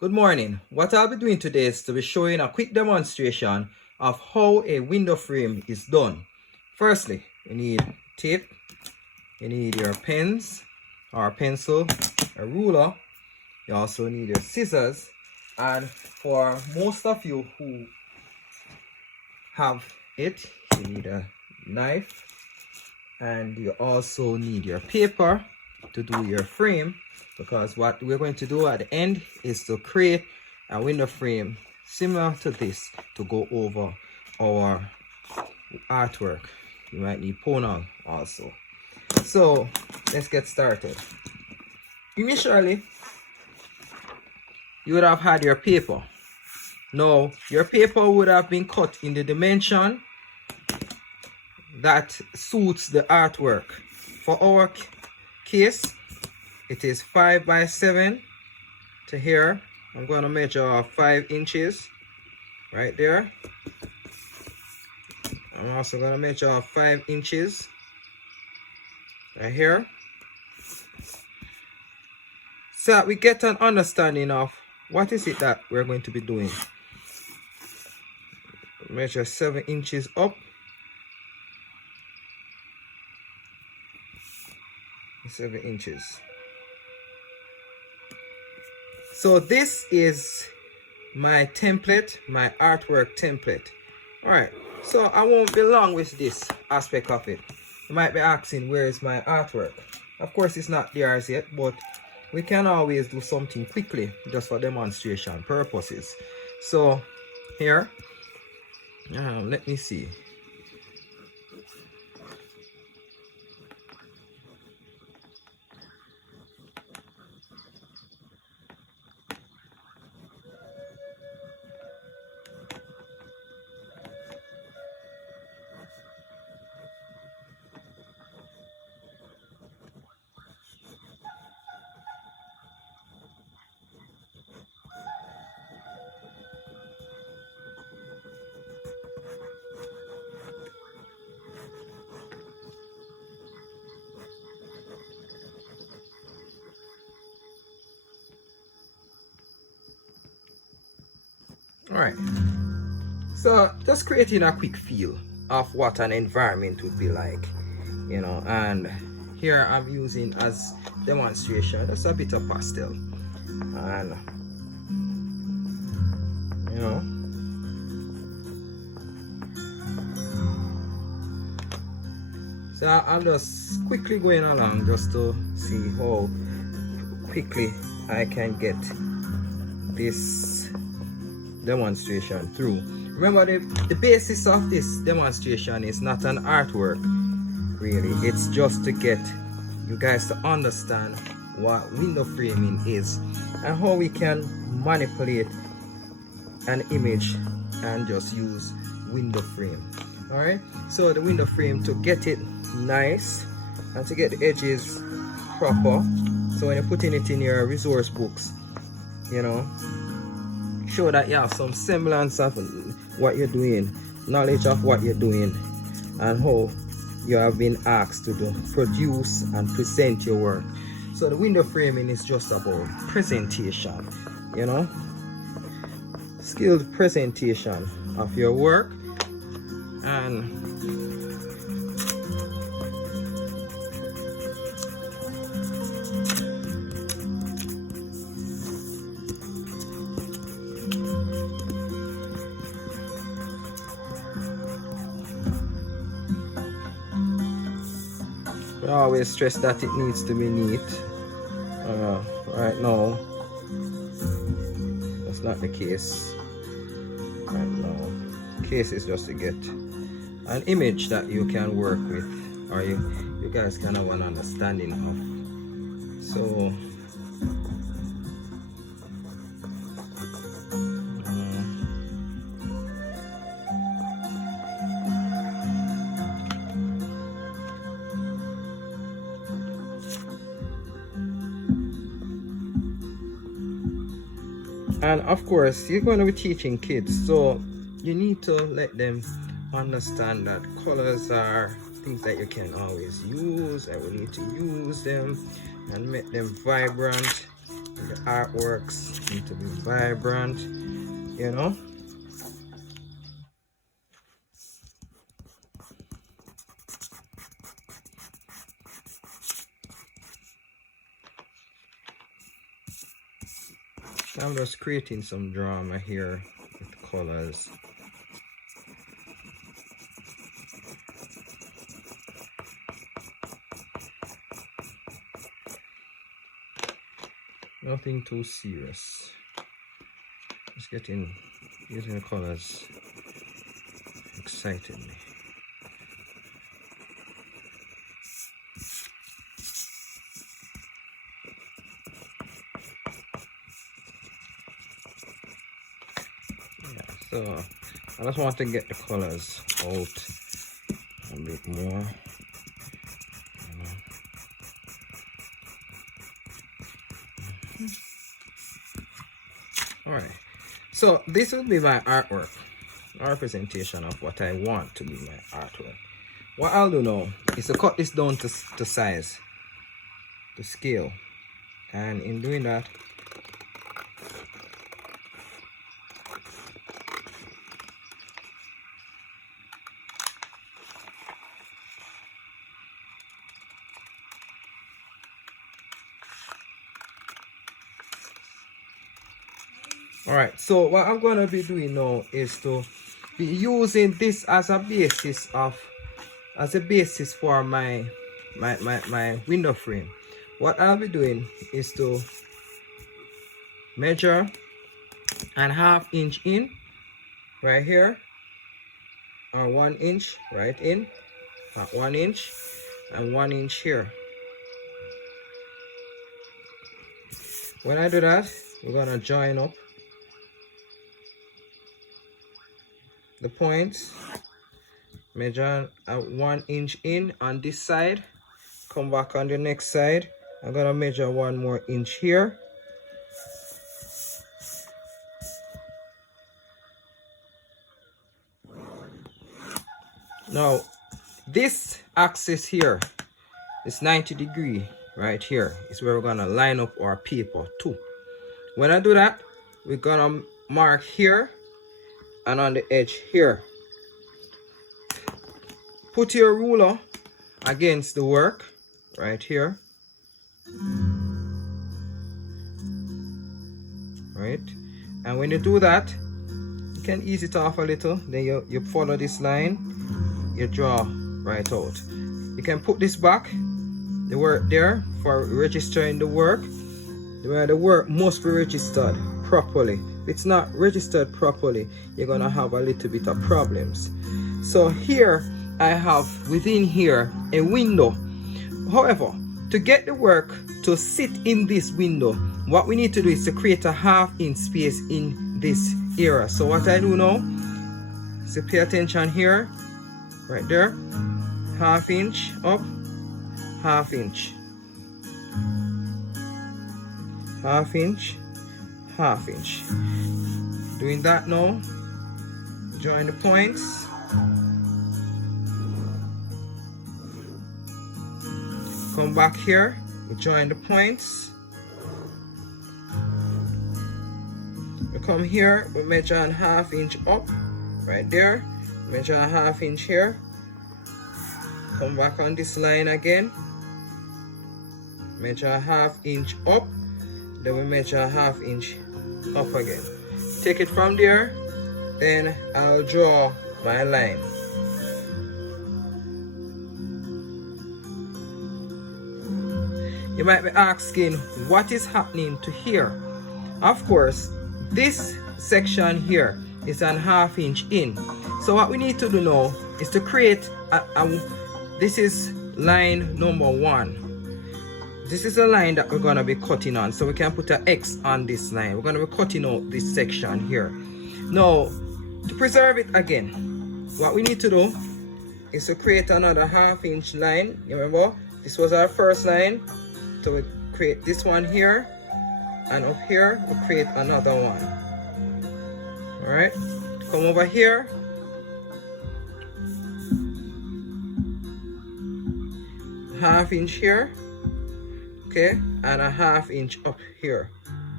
Good morning. What I'll be doing today is to be showing a quick demonstration of how a window frame is done. Firstly, you need tape, you need your pens or pencil, a ruler, you also need your scissors, and for most of you who have it, you need a knife, and you also need your paper to do your frame, because what we're going to do at the end is to create a window frame similar to this to go over our artwork. You might need ponal also. So let's get started. Initially, you would have had your paper. Now your paper would have been cut in the dimension that suits the artwork. For our case, it is 5 by 7 to here. I'm going to measure 5 inches right there. I'm also going to measure 5 inches right here, so that we get an understanding of what is it that we're going to be doing. Measure 7 inches up. 7 inches. So this is my template, my artwork template. All right, so I won't be long with this aspect of it. You might be asking, where is my artwork? Of course, it's not there as yet, but we can always do something quickly just for demonstration purposes. So here, let me see. All right, so just creating a quick feel of what an environment would be like, you know. And here I'm using as demonstration just a bit of pastel, and you know, so I'm just quickly going along just to see how quickly I can get this demonstration through. Remember, the basis of this demonstration is not an artwork really. It's just to get you guys to understand what window framing is and how we can manipulate an image and just use window frame. All right, so the window frame, to get it nice and to get the edges proper, so when you're putting it in your resource books, you know, show that you have some semblance of what you're doing, knowledge of what you're doing, and how you have been asked to do, produce and present your work. So the window framing is just about presentation, you know, skilled presentation of your work. And I always stress that it needs to be neat. Right now, that's not the case. Right now, the case is just to get an image that you can work with, or you guys can have an understanding of. So and of course, you're going to be teaching kids, so you need to let them understand that colors are things that you can always use, and we need to use them and make them vibrant, The artworks need to be vibrant, you know. I'm just creating some drama here with colors. Nothing too serious. Just using the colors excited me. So I just want to get the colors out a bit more. Alright, so this will be my artwork, a representation of what I want to be my artwork. What I'll do now is to cut this down to size, to scale, and in doing that, alright, so what I'm going to be doing now is to be using this as a basis for my window frame. What I'll be doing is to measure and 1/2 inch in right here, or 1 inch right in, 1 inch, and 1 inch here. When I do that, we're going to join up the points, measure 1 inch in on this side, come back on the next side. I'm gonna measure 1 more inch here. Now this axis here is 90 degree right here. Is where we're gonna line up our paper to. When I do that, we're gonna mark here and on the edge here. Put your ruler against the work right here, right? And when you do that, you can ease it off a little. Then you follow this line, you draw right out. You can put this back, the work there, for registering the work. The work must be registered properly. If it's not registered properly, you're gonna have a little bit of problems. So here I have within here a window. However, to get the work to sit in this window, what we need to do is to create a 1/2 inch space in this area. So what I do now is to pay attention here, right there, 1/2 inch up, 1/2 inch, 1/2 inch, 1/2 inch. Doing that now, join the points. Come back here, we join the points. We come here, we measure 1/2 inch up, right there. Measure 1/2 inch here. Come back on this line again. Measure 1/2 inch up. Then we measure 1/2 inch up again. Take it from there, then I'll draw my line. You might be asking, what is happening to here? Of course, this section here is an 1/2 inch in. So what we need to do now is to create this is line number 1. This is a line that we're going to be cutting on, so we can put an X on this line. We're going to be cutting out this section here. Now, to preserve it again, what we need to do is to create another 1/2 inch line. You remember, this was our first line. So we create this one here, and up here we create another one. All right, come over here. Half inch here, okay, and a 1/2 inch up here.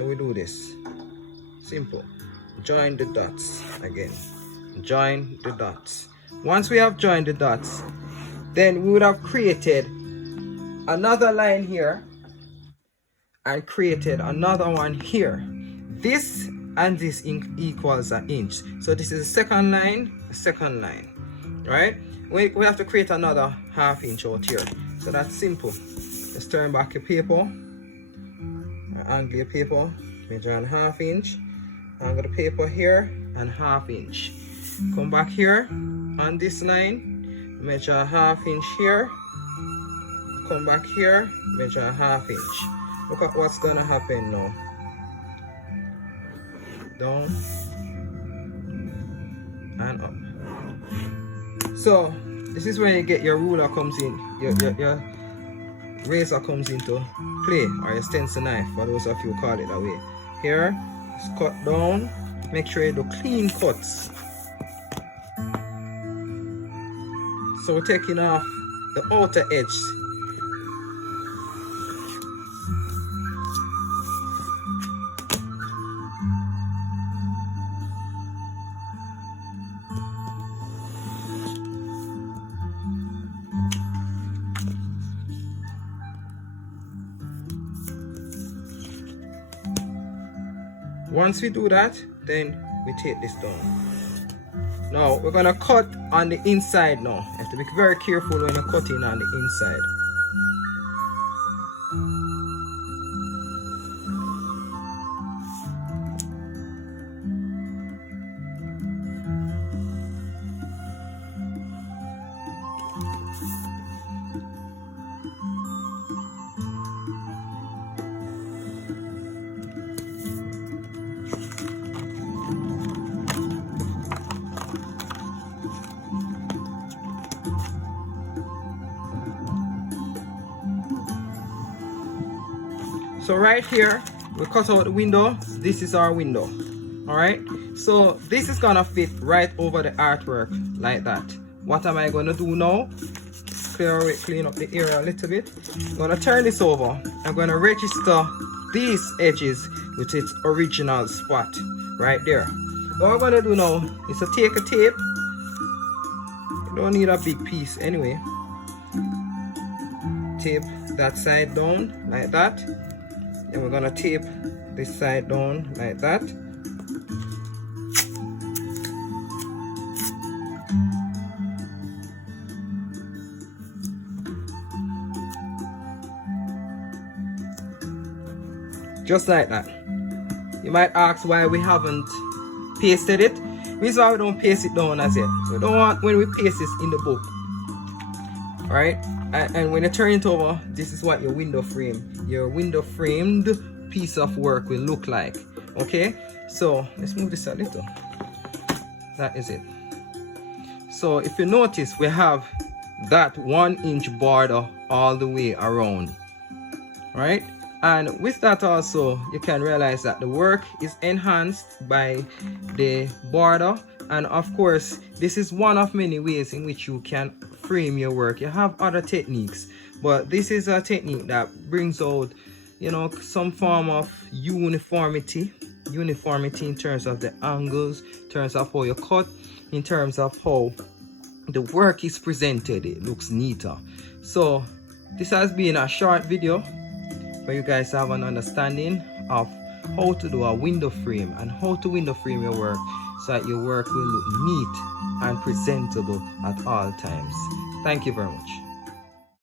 then we do this. Simple. Join the dots again. Join the dots. Once we have joined the dots, then we would have created another line here and created another one here. This and this equals an inch. So this is the second line, right? We have to create another ½ inch out here. So that's simple. Just turn back your paper, angle your paper, measure on ½ inch, angle the paper here and ½ inch. Come back here on this line, measure ½ inch here, come back here, measure ½ inch. Look at what's gonna happen now. Down and up. So this is where you get your ruler comes in, your razor comes into play, or your stencil knife for those of you who call it that way. Here, just cut down, make sure you do clean cuts. So we're taking off the outer edge. Once we do that, then we take this down. Now we're gonna cut on the inside now. You have to be very careful when you're cutting on the inside. So right here, we cut out the window. This is our window. All right. So this is gonna fit right over the artwork like that. What am I gonna do now? Clean up the area a little bit. I'm gonna turn this over. I'm gonna register these edges with its original spot right there. What I'm gonna do now is to take a tape. You don't need a big piece anyway. Tape that side down like that. And we're gonna tape this side down like that. Just like that. You might ask why we haven't pasted it. Reason why we don't paste it down as yet. So we don't want when we paste this in the book. Alright? And when you turn it over, this is what your window framed piece of work will look like. Okay, so let's move this a little. That is it. So if you notice, we have that 1-inch border all the way around, right? And with that also, you can realize that the work is enhanced by the border. And of course, this is one of many ways in which you can frame your work. You have other techniques, but this is a technique that brings out, you know, some form of uniformity in terms of the angles, in terms of how you cut, in terms of how the work is presented. It looks neater. So this has been a short video for you guys to have an understanding of how to do a window frame and how to window frame your work so that your work will look neat and presentable at all times. Thank you very much.